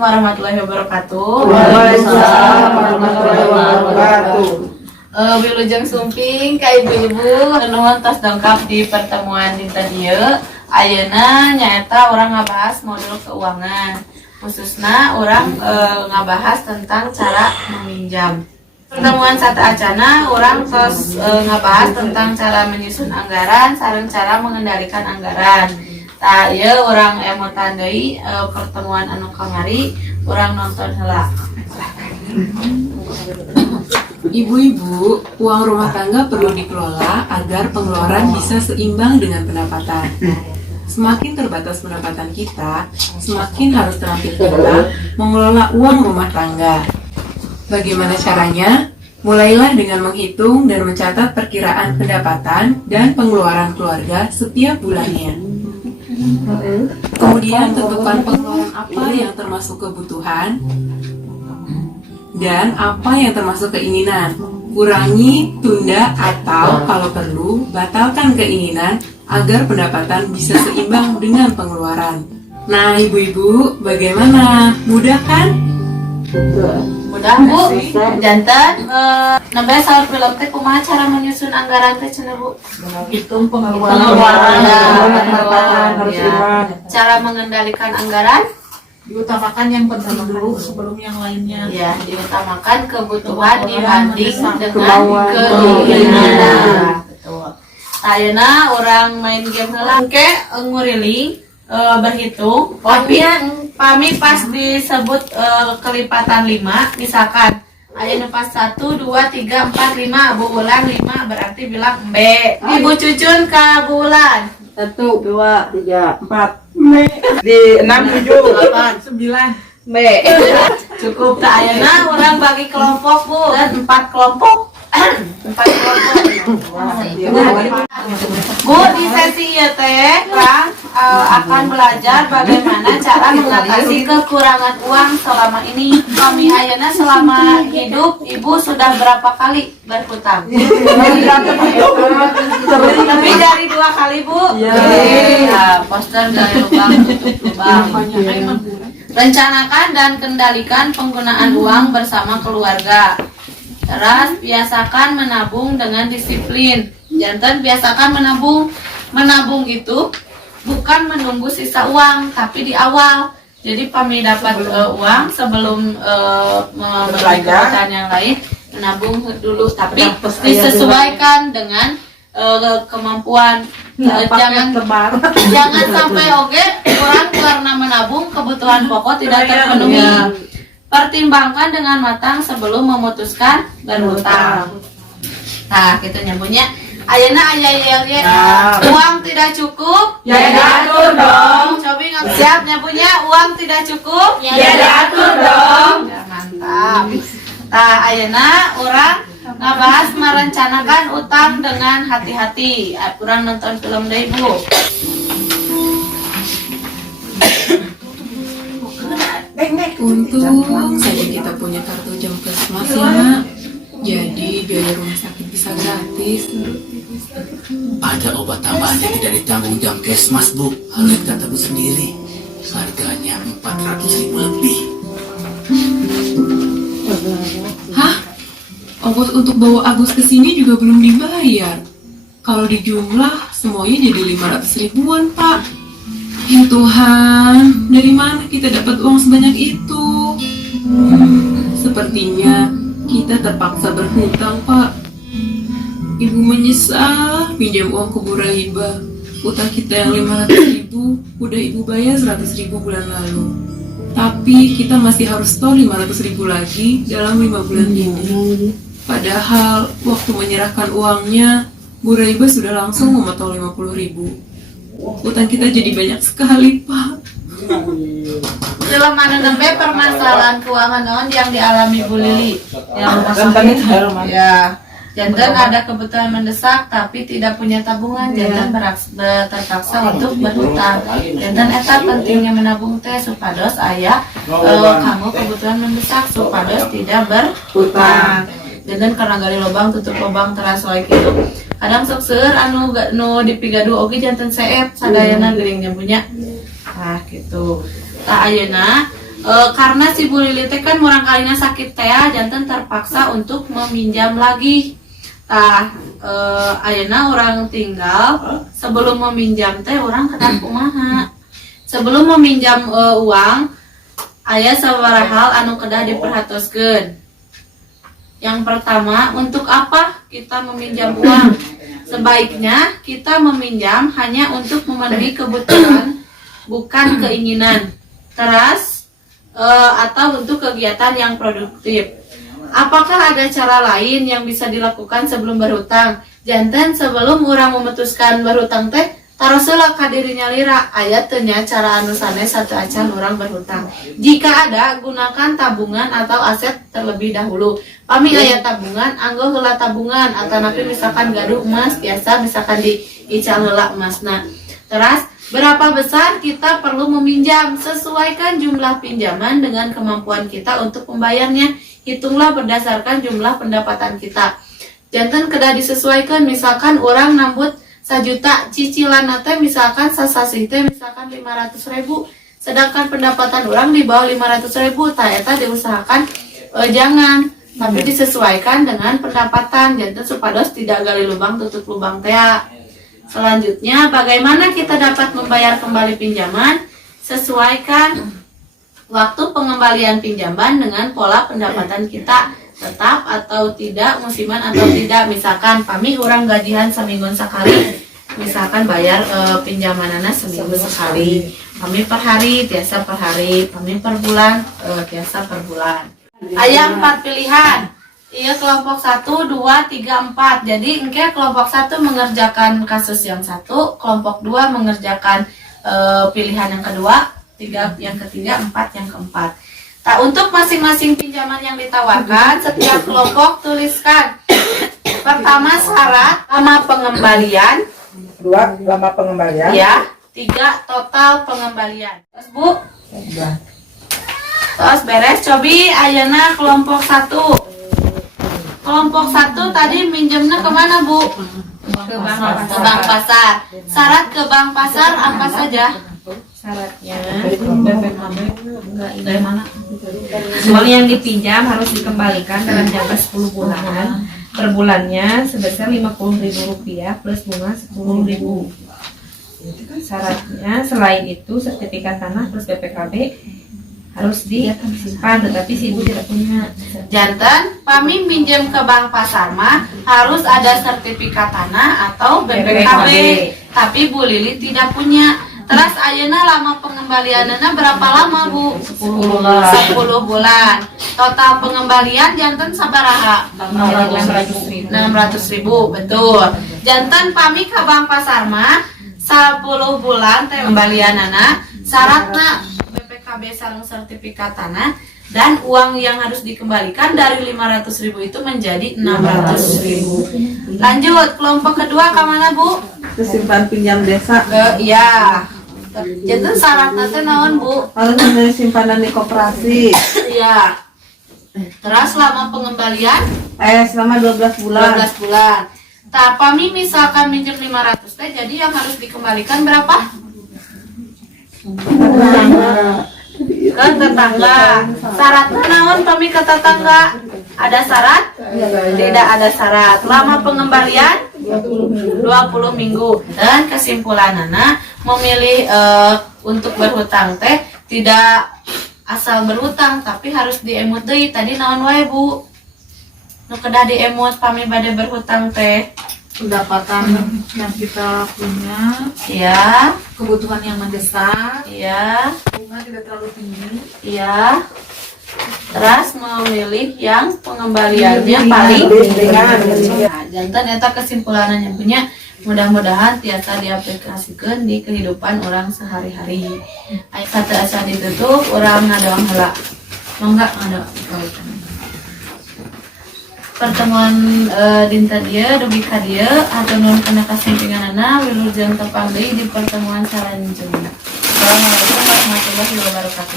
warahmatullahi wabarakatuh. Waalaikumsalam warahmatullahi wabarakatuh. Wilujeng sumping ka ibu-ibu nuhun tos dongkap di pertemuan dinten ieu. Ayeuna nyaeta urang ngabahas modul keuangan. Khususna urang ngabahas tentang cara meminjam. Pertemuan sata acana urang tos ngabahas tentang cara menyusun anggaran sareng cara mengendalikan anggaran. Tah ieu urang emotan deui pertemuan anu kamari urang nonton heula. Ibu-ibu, uang rumah tangga perlu dikelola agar pengeluaran bisa seimbang dengan pendapatan. Semakin terbatas pendapatan kita, semakin harus terampil kita mengelola uang rumah tangga. Bagaimana caranya? Mulailah dengan menghitung dan mencatat perkiraan pendapatan dan pengeluaran keluarga setiap bulannya. Kemudian tentukan pengeluaran apa yang termasuk kebutuhan dan apa yang termasuk keinginan. Kurangi, tunda, atau kalau perlu, batalkan keinginan agar pendapatan bisa seimbang dengan pengeluaran. Nah, ibu-ibu, bagaimana? Mudah kan? Mudah Bu, jantan nembe saur film teh kumaha cara menyusun anggaran teh cenah Bu? Hitung pengeluaran Cara mengendalikan anggaran diutamakan yang penting dulu sebelum yang lainnya. ya diutamakan kebutuhan dibanding dengan keinginan. Betul. Ayeuna orang main game heula ke nguriling berhitung tapi pami pas disebut kelipatan 5 misalkan ayeuna pas 1 2 3 4 5 bu ulang 5 berarti bilang B. Ibu cucun ka bulan 1, 2, 3, 4 di 6, 7, 8, 9 B. Cukup tak ayeuna orang bagi kelompok Bu dan 4 kelompok. 4 kelompok. Bu di sesi ieu teh Kang akan belajar bagaimana cara mengatasi kekurangan uang selama ini. Kami ayeuna selama hidup Ibu sudah berapa kali berhutang? Lebih dari 2 kali Bu. Ya, poster dari lubang tutup lubang. Rencanakan dan kendalikan penggunaan uang bersama keluarga. Terus biasakan menabung dengan disiplin. Jantan biasakan menabung. Menabung itu bukan menunggu sisa uang, tapi di awal. Jadi kami dapat uang sebelum membeli kebutuhan yang lain, menabung dulu. Tapi disesuaikan dengan kemampuan. Jangan sampai oke orang karena menabung kebutuhan pokok tidak terpenuhi. Pertimbangkan dengan matang sebelum memutuskan berhutang. Nah, gitu nyambungnya. Ayeuna aya uang tidak cukup, ya diatur dong. Cobi siap nyambungnya uang tidak cukup, Ya diatur dong. Ya, mantap. Nah, ayeuna orang ngabahas merencanakan utang dengan hati-hati. Kurang nonton film deh Bu. Untung saja kita punya kartu jam kesmas ya, Nak. Jadi biaya rumah sakit bisa gratis. Ada obat tambahan yang tidak ditanggung jam kesmas, Bu. Lihat kata Bu sendiri. Harganya 400.000 lebih. Hah? Ongkos untuk bawa Agus ke sini juga belum dibayar. Kalau dijumlah semuanya jadi 500 ribuan, Pak. Ya Tuhan, dari mana kita dapat uang sebanyak itu? Sepertinya kita terpaksa berhutang, Pak. Ibu menyesal pinjam uang ke Bu Rahibah. Utang kita yang 500 ribu udah Ibu bayar 100 ribu bulan lalu. Tapi kita masih harus store 500 ribu lagi dalam 5 bulan ini. Padahal waktu menyerahkan uangnya, Bu Rahibah sudah langsung memotong 50 ribu. Utang kita jadi banyak sekali, Pak. Dalam mana nembe permasalahan keuangan non yang dialami Bu Lili? Yang ya, jantan ada kebutuhan mendesak tapi tidak punya tabungan, jantan terpaksa untuk berhutang. Jantan eta pentingnya menabung teh supados aya kamu kebutuhan mendesak supados tidak berhutang. Jantan karena gali lubang tutup lubang terasa like itu. Kadang sok seueur anu dipigadu oge jantan seep sadayana geuring punya. Ah gitu. Tah ayeuna karena si Bu Lili teh kan murang kalina sakit teh, janten terpaksa untuk meminjam lagi. Ayeuna orang tinggal sebelum meminjam teh orang kedah kumaha. Sebelum meminjam uang, aya sabaraha hal anu kedah diperhatoskeun. Yang pertama, untuk apa kita meminjam uang? Sebaiknya kita meminjam hanya untuk memenuhi kebutuhan, bukan keinginan. Terus atau untuk kegiatan yang produktif. Apakah ada cara lain yang bisa dilakukan sebelum berhutang? Janten sebelum orang memutuskan berhutang teh taruhlah ka dirinya lira aya teu nya cara anu sanes satu acan orang berhutang. Jika ada, gunakan tabungan atau aset terlebih dahulu. Pami aya tabungan, anggo heula tabungan atanapi misalkan gaduh emas biasa misalkan diical heula emasna. Terus berapa besar kita perlu meminjam? Sesuaikan jumlah pinjaman dengan kemampuan kita untuk membayarnya. Hitunglah berdasarkan jumlah pendapatan kita. Janten kedah disesuaikan, misalkan orang nambut 1 juta, cicilan teh misalkan sasasih teh misalkan 500.000, sedangkan pendapatan orang di bawah 500.000, eta diusahakan jangan, tapi disesuaikan dengan pendapatan, janten supados tidak gali lubang tutup lubang teh. Selanjutnya, bagaimana kita dapat membayar kembali pinjaman? Sesuaikan waktu pengembalian pinjaman dengan pola pendapatan kita, tetap atau tidak, musiman atau tidak. Misalkan pami orang gajian seminggu sekali, misalkan bayar pinjamanana seminggu sekali, pami per hari biasa per hari, pami per bulan biasa per bulan. Aya 4 pilihan. Iya, kelompok 1, 2, 3, 4. Jadi engke kelompok 1 mengerjakan kasus yang 1, kelompok 2 mengerjakan pilihan yang kedua, 3 yang ketiga, 4 yang keempat. Nah, untuk masing-masing pinjaman yang ditawarkan, setiap kelompok tuliskan. Pertama, syarat lama pengembalian. 2, lama pengembalian. Ya. 3, total pengembalian. Terus Bu. Terus beres. Cobi ayeuna kelompok 1. Kelompok 1 tadi minjemnya kemana Bu? Ke bank pasar. Syarat ke bank pasar apa saja? Syaratnya BPKB dari mana? Uang yang dipinjam harus dikembalikan dalam jangka 10 bulan. Per bulannya sebesar Rp50.000 plus bunga Rp10.000. Syaratnya selain itu sertifikat tanah plus BPKB harus disimpan, tetapi si ibu tidak punya. Janten, pami minjem ke bank pasar mah harus ada sertifikat tanah atau BPKB. Tapi Bu Lili tidak punya. Terus ayeuna lama pengembaliannya berapa lama Bu? 10 bulan. Total pengembalian janten sabaraha? 600.000. Betul. Janten pami ke bank pasar mah 10 bulan teh pengembalianana, syaratna BPKB sareng sertifikat tanah dan uang yang harus dikembalikan dari 500.000 itu menjadi 600.000. Lanjut, kelompok kedua ke mana Bu? Simpan pinjam desa. Iya. Jadi syaratnya teh naon Bu? Harus memiliki simpanan di koperasi. Iya. Terus selama pengembalian? Selama 12 bulan. 12 bulan. Nah, pami misalkan minjem 500 teh, jadi yang harus dikembalikan berapa? Ke tetangga. Syaratnya naon pami ke tetangga? Ada syarat? Tidak ada syarat. Lama pengembalian? 20 minggu. Dan kesimpulanana memilih untuk berhutang teh tidak asal berhutang tapi harus diemut deui. Tadi naon wae Bu? Nu kedah diemut pami bade berhutang teh Pendapatan yang kita punya, iya, kebutuhan yang mendesak, iya, bunga tidak terlalu tinggi. iya. Terus memilih yang pengembaliannya paling ringan. Jantan eta kesimpulannya punya. Mudah-mudahan tiasa diaplikasikan di kehidupan orang sehari-hari. Kata asa ditutup, orang ngadoang heula. Mangga ngadoa. Pertemuan dinten dieu dugi ka dieu hatur kana kasimpinganana wilujeng tepang deui di pertemuan salanjutna. Assalamualaikum warahmatullahi wabarakatuh.